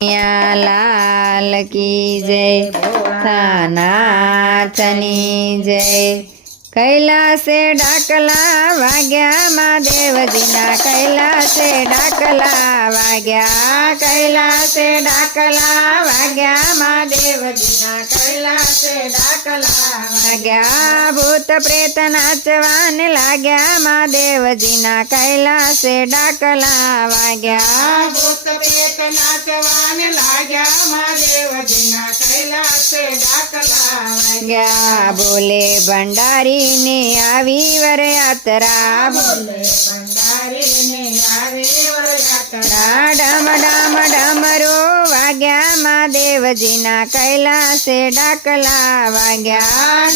लाल की जय थानाथनी जय. कैलासे डाकला वाग्या महादेवजीना कैलासे डाकला वाग्या कैलासे डाकला वाग्या કૈલાસે વાગ્યા. ભૂત પ્રેત નાચવાને લાગ્યા મહાદેવજીના કૈલાસે ડાકલા વાગ્યા. ભૂત પ્રેત નાચવાને લાગ્યા મહાદેવજીના કૈલાસે ડાકલા વાગ્યા. બોલે ભંડારીને આવી વરયાત્રા. બોલે ભંડારીને વર યાત્રા ડમ ડમ ડમરો મહાદેવજીના કૈલાસે ડાકલા વાગ્યા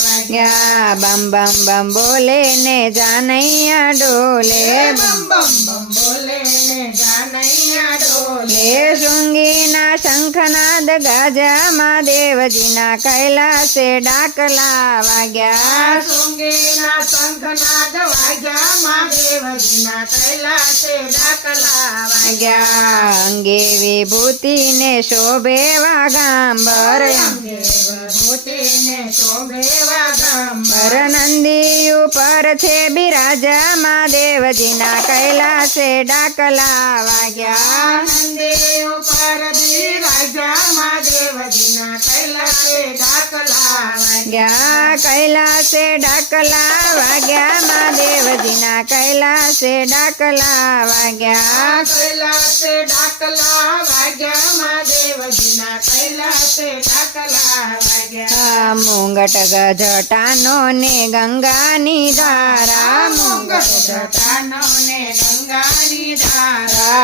વાગ્યા બમ બમ બમ બોલે ને જાનૈયા ડોલે. બમ બમ બમ બોલે ને જાનૈયા ડોલે. શૃંગીના શંખનાદ ગાજા મહાદેવજીના કૈલાસે ડાકલા વાગ્યા શૃંગીના શંખનાદ વાગ્યા મહાદેવજીના કૈલાસે ડાકલા વાગ્યા અંગે વિભૂતિને શોભે વાગાંબર ભૂતિને શોભે વાગંબર નંદી ઉપર છે બિરાજા મહાદેવજીના કૈલાસે ડાકલા વાગ્યા. આનંદે ઉપર રાજા મહાદેવજીના કૈલાસે વાગ્યા વાગ્યા કૈલાસે ડાકલા વાગ્યા મહાદેવજીના કૈલાસે ડાકલા વાગ્યા કૈલાસે ડાકલા વાગ્યા મહાદેવજીના કૈલાસે ડાકલા વાગ્યા આ મુંગટ ગજટાનો ને ગંગાની ધારા મુંગટ જટાનો ને ગંગાની ધારા ને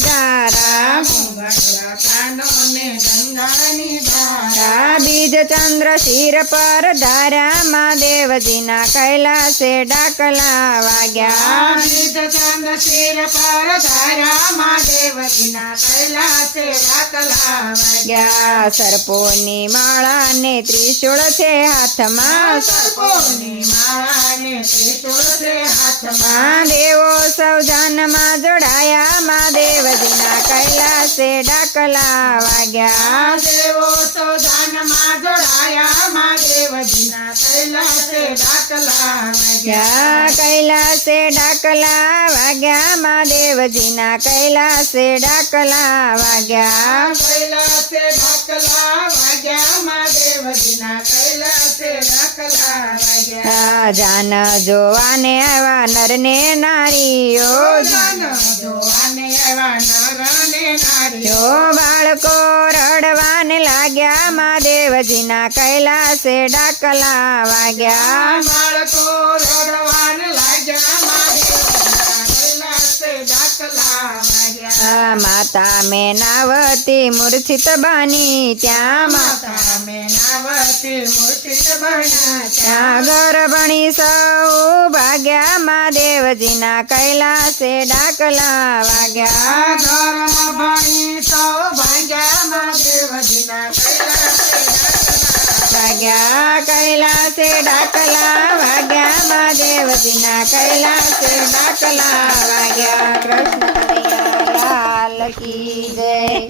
ધારા મુંગટ જટાનો ને ગંગાની ધારા બીજ ચંદ્ર શિર પર ધારા મહાદેવજીના કૈલાસે ડાકલા વાગ્યા બીજ ચંદ્ર શિર પર ધારા મહાદેવજીના કૈલાસે ડાકલા વાગ્યા ગયા સર્પોની માળા ને ત્રિશુળ છે હાથમાં સર્પોની માળાને ત્રિશુળ છે હાથમાં મહાદેવો સૌ જાનમાં જોડાયા મહાદેવજીના કૈલાસે ડાકલા વાગ્યા દેવો સૌદાનમાં જોડાયા મહાદેવજીના કૈલાસે ડાકલા વાગ્યા ગયા કૈલાસે ડાકલા વાગ્યા મહાદેવજીના કૈલાસે ડાકલા વાગ્યા કૈલાસે ડાકલા વાગ્યા મહાદેવજીના કૈલાસે ડાકલા વાગ્યા આ જાન જોવાને આવ્યા નરને નારીઓ જન જોવાને આવ્યા નર ને નારીઓ જો બાળકો રડવાને લાગ્યા મહાદેવજીના કૈલાસે ડાકલા વાગ્યા બાળકો રડવાને લાગ્યા મહાદેવજીના કૈલાસે ડાકલા વાગ્યા આ માતા મેનાવતી મૂર્છિત બની ત્યાં માતા માતા મેનાવતી મૂર્તિત બન્યા ત્યાં ગર્ભણી સૌ ભાગ્યા મહાદેવજીના કૈલાસે ડાકલા વાગ્યા ધર્મ ભણી સૌ ભાગ્યા મહાદેવજીના કૈલાસે ડાકલા વાગ્યા કૈલાસે ડાકલા વાગ્યા મહાદેવજીના કૈલાસે ડાકલા વાગ્યા કૃષ્ણ કનૈયા લાલ કી જય